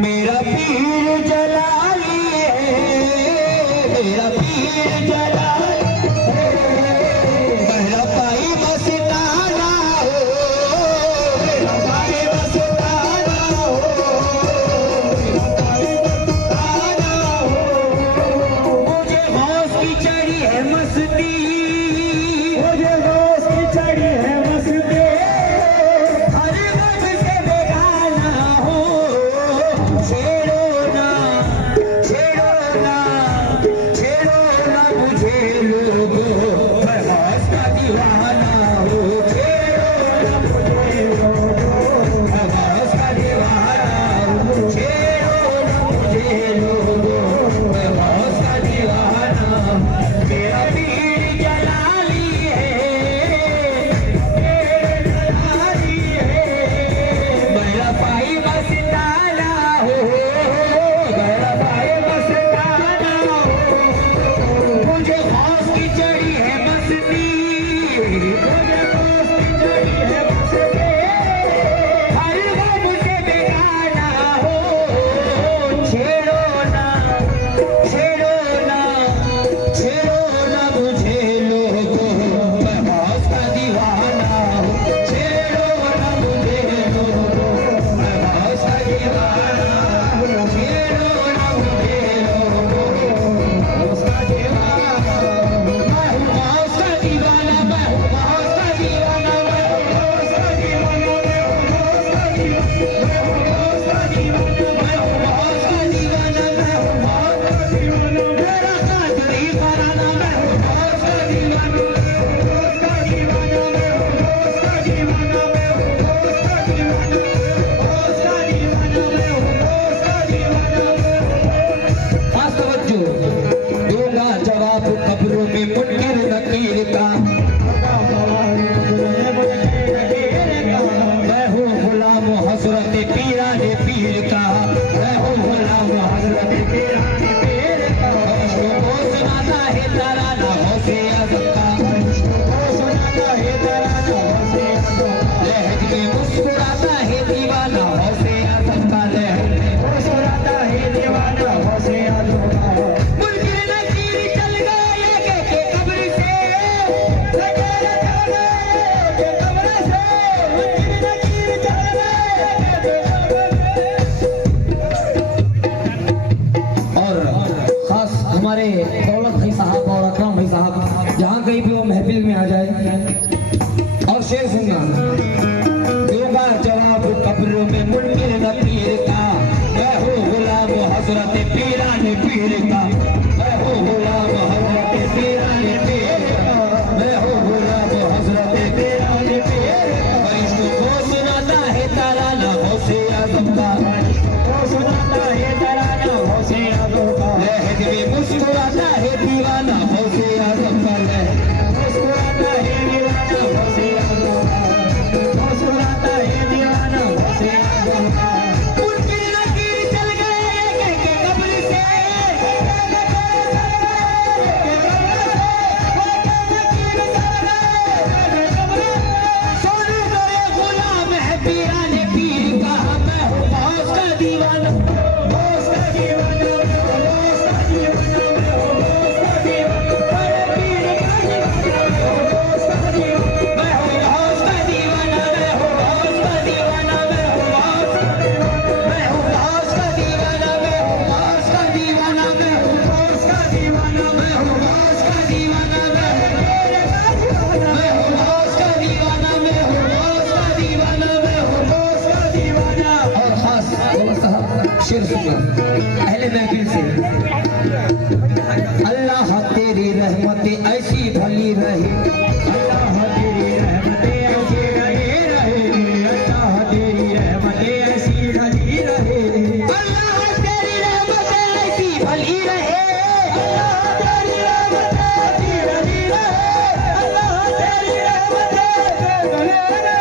मेरा पीर जलाली है, मेरा पीर जलाली है, मेरा भाई मस्ताना हो, मेरा भाई मस्ताना हो, मेरा भाई मस्ताना हो। मुझे होश की चढ़ी है मस्ती, मुझे होश की चढ़ी है मस्ती, हर वक्त से बेगाना हो। छेड़ो ना, छेड़ो ना, छेड़ो ना मुझे लोगों, मैं होश का दीवाना हूँ। छेड़ो ना मुझे लोगों, मैं होश का दीवाना हूँ। छेड़ो ना मुझे लोगों, मैं होश का दीवाना हूँ। मेरा पीर जलाली है, जलाली है, मेरा भाई मस्ताना हो, मेरा भाई मस्ताना हो। मुझे होश की चढ़ी है मस्ती, मुझे होश की चढ़ी है मस्ती, हर गम से बेगाना हो। छेड़ो ना, छेड़ो ना, छेड़ो ना मुझे लोगों, मैं होश का दीवाना हूँ। छेड़ो ना मुझे लोगों, मैं होश का दीवाना हूँ। छेड़ो ना मुझे लोगों, होश का दीवाना हूँ। मैं हूँ होश का दीवाना, मैं हूँ होश का दीवाना, मैं हूँ होश का दीवाना, मैं हूँ होश का दीवाना, मैं हूँ होश का दीवाना, मैं हूँ होश का दीवाना, मैं हूँ होश का दीवाना। मेरा कादरी फराना, मैं हूँ होश का दीवाना, मैं हूँ होश का दीवाना, मैं हूँ होश का दीवाना, मैं हूँ होश का दीवाना, होश का दीवाना, मैं हूँ होश का दीवाना। खास तवज्जो, दूंगा जवाब कब्रों में मुनकिर नकीर का। मैं हूँ गुलाम हजरत पीराने पीर का, मैं हूँ गुलाम हजरत पीराने पीर का। को सुनाता है तराना गौसे आज़म का, को सुनाता है तराना गौसे आज़म का। लहज में मुस्कुराता है दीवाना गौसे आज़म का, लहज में मुस्कुराता है दीवाना गौसे आज़म का। मुनकिर नकीर चल गए के कब्र से, लगे चल गए के कब्र से, मुनकिर नकीर चल गए के कब्र से। और खास हमारे दौलत भाई साहब और अकरम भाई साहब जहाँ कहीं भी वो महफिल में आ जाए और शेर सुनना। दूंगा जवाब कब्रों में मुनकिर नकीर का, मैं हूँ गुलाम हजरत पीराने पीर का, मैं हूँ गुलाम हजरत पीराने पीर का, मैं हूँ गुलाम हजरत पीराने पीर का। इसको सुनाता है तराना गौसे आज़म का, को सुनाता है तराना गौसे आज़म का। लहज में मुस्कुराता है दीवाना गौसे आज़म का, लहज में मुस्कुराता है दीवाना गौसे आज़म का, मुस्कुराता है दीवाना गौसे आज़म का। मुनकिर नकीर चल गए के कब्र से, सोनू गए गुलाम है पीराने पीर का, मैं हूँ होश का दीवाना, होश का दीवाना, मैं हूँ होश का दीवाना, मैं हूँ होश का दीवाना, बड़े पीर का दीवाना, मैं हूँ होश का दीवाना, मैं हूँ होश का दीवाना, मैं हूँ होश का दीवाना, मैं हूँ होश का दीवाना, मैं हूँ होश का दीवाना, मैं हूँ होश का दीवाना, मैं हूँ होश का दीवाना, मैं हूँ होश का दीवाना, मैं हूँ तेरे का दीवाना, मैं हूँ होश का दीवाना, मैं हूँ होश का दीवाना, मैं हूँ होश का दीवाना। और खास दौलत साहब शेर सुना अहले महफिल से। अल्लाह तेरी रहमतें ऐसी भली रहे, अल्लाह तेरी रहमतें ऐसी रहे रहे, अल्लाह तेरी रहमतें ऐसी भली रहे, अल्लाह तेरी रहमतें ऐसी भली रहे, अल्लाह तेरी रहमतें ऐसी भली रहे, अल्लाह तेरी रहमतें ऐसी भली रहे।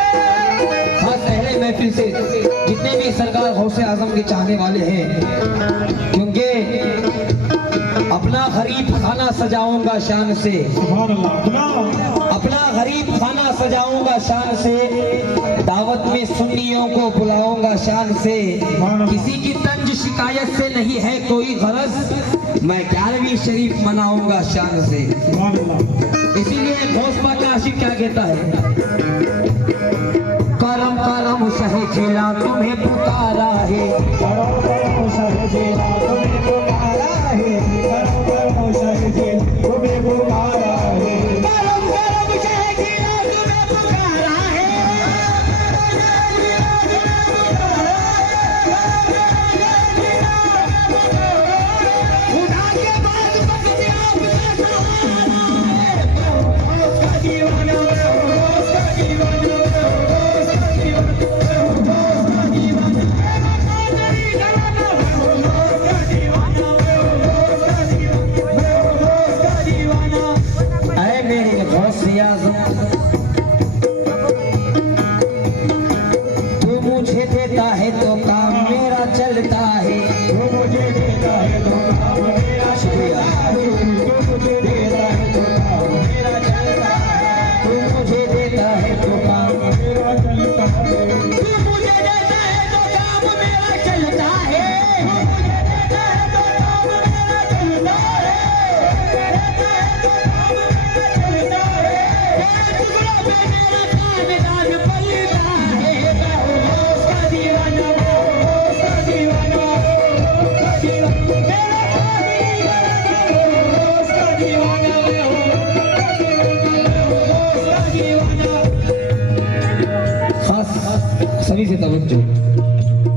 खास अहले महफिल से जितने भी सरकार गौसे आज़म के चाहने वाले हैं, क्योंकि अपना गरीब खाना सजाऊंगा शान से, अपना गरीब खाना सजाऊंगा शान से, दावत में सुन्नियों को बुलाऊंगा शान से, किसी की तंज शिकायत से नहीं है कोई गरज, मैं 11वीं शरीफ मनाऊंगा शान से। इसीलिए गौस पाक का आशिक क्या कहता है, करम करम सहजिला तुम्हें पुकारा है, करम करम सहजिला तुम्हें पुकारा है, करम करम सहजिला तुम्हें पुकारा है, करम करम सहजिला तुम्हें पुकारा है, खुदा के बाद बख्तियार आपका सहारा है, उसका दीवाना उसका दीवाना तू मुझे देता है तो काम मेरा चलता है, तू मुझे देता है तो काम मेरा शुक्रिया, तू मुझे देता है तो काम मेरा चलता है, तू मुझे देता है तो काम मेरा चलता है, तू मुझे देता है तो काम मेरा चलता है, तू मुझे देता है तो काम मेरा सभी से तवज्जो,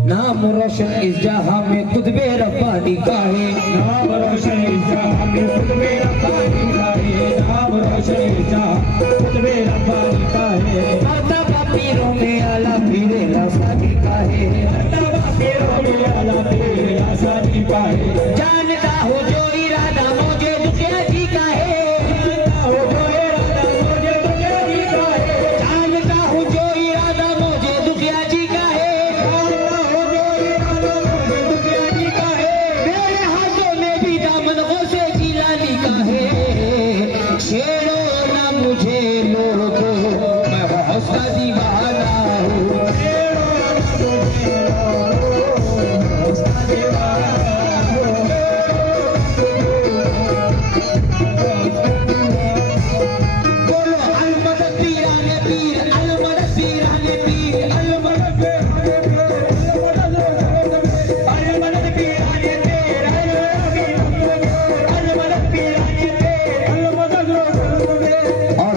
नाम रोशन इस जहां में खुतबे रब्बानी का है, नाम रोशन इस जहां में खुतबे रब्बानी का है, नाम रोशन इस जहां खुतबे रब्बानी का है, मर्तबा पीरों में आला पीरे लासानी का है, मर्तबा पीरों में आला पीरे लासानी का है, जानता हो जो इरादा मुझे दुनिया जी का है, जानता हो जो इरादा मुझे दुनिया जी का है, जानता हो जो इरादा मुझे दुनिया जी का है, जानता हो जो इरादा मुझे दुनिया जी का है, मेरे हाथों में भी दामन से जिलानी का है, छेड़ो ना मुझे लोगो मैं बहुत का दीवाना हूँ, छेड़ो ना मुझे लोगो बहुत का दीवाना हूँ, बोलो अलमदद पीराने पीर, अलमदद पीराने पीर, अलमदद अलमदद पीराने पीर, अलमदद पीराने पीर, अलमदद। और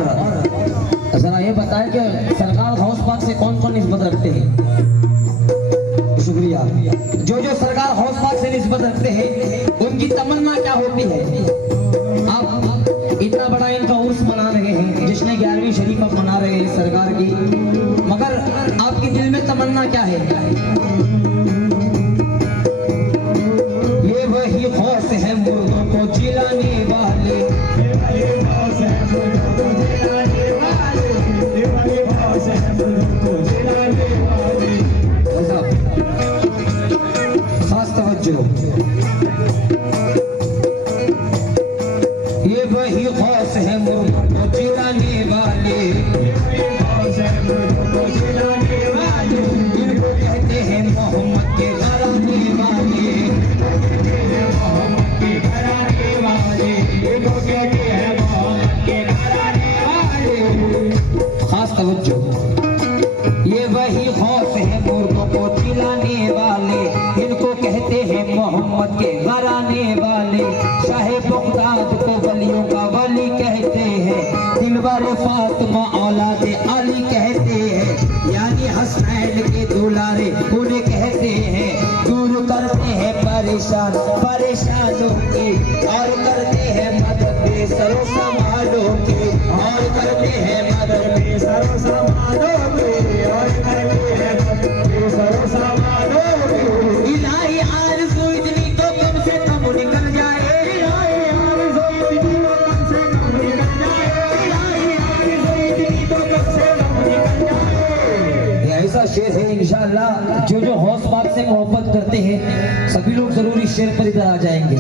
जरा ये बताएं कि सरकार गौस पाक से कौन कौन निस्बत रखते हैं? शुक्रिया। जो जो सरकार गौस पाक से निस्बत रखते हैं उनकी तमन्ना क्या होती है? आप इतना बड़ा इनका उर्स मना रहे हैं, जिसने 11वीं शरीफ आप मना रहे हैं सरकार की, मगर आपके दिल में तमन्ना क्या है? ये वही गौस है मुर्दों को जिलाने वाले, ये गौस है मुर्दों को जिलाने वाले, ये वही गौस है मुर्दों को जिलाने वाले। खास तवज्जो, ये वही गौस है मुर्दों को जिलाने वाले, ये वही गौस है मुर्दों को जिलाने वाले, इनको कहते हैं मोहम्मद के घराने वाले, मोहम्मद के घराने वाले, इनको कहते हैं मोहम्मद के घराने वाले। खास तवज्जो, ये वही गौस है मुर्दों को जिलाने वाले, इनको कहते हैं मोहम्मद के घराने वाले, शाहे बगदाद को वलियों का वली कहते हैं, दिलबर फातिमा औलाद अली कहते हैं, यानी हसनैन के दुलारे उन्हें कहते हैं, दूर करते हैं परेशान परेशानों की, और करते हैं मदद बेसरो समानों की, और करते हैं मदद बेसरो समानों की, और करते हैं मदद बेसरो समानों की। इलाही आरज़ू इतनी तो ऐसा शेर है इंशाअल्लाह जो जो हौस बात से मोहब्बत करते हैं सभी लोग जरूर इस शेर पर इधर आ जाएंगे।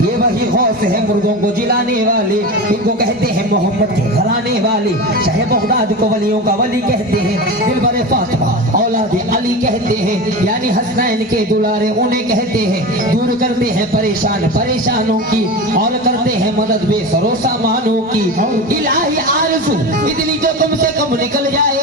ये वही हौस है मुर्दों को जिलाने वाले, इनको कहते हैं मोहम्मद के घराने वाले। शाह बगदाद को वलियों का वली कहते हैं, दिलबर फातिमा औलाद अली कहते हैं, यानी हसनैन के दुलारे उन्हें कहते हैं। दूर करते हैं परेशानों की और करते हैं मदद बेसरो सामानों की। इलाही आरज़ू इतनी जो तुमसे कम निकल जाए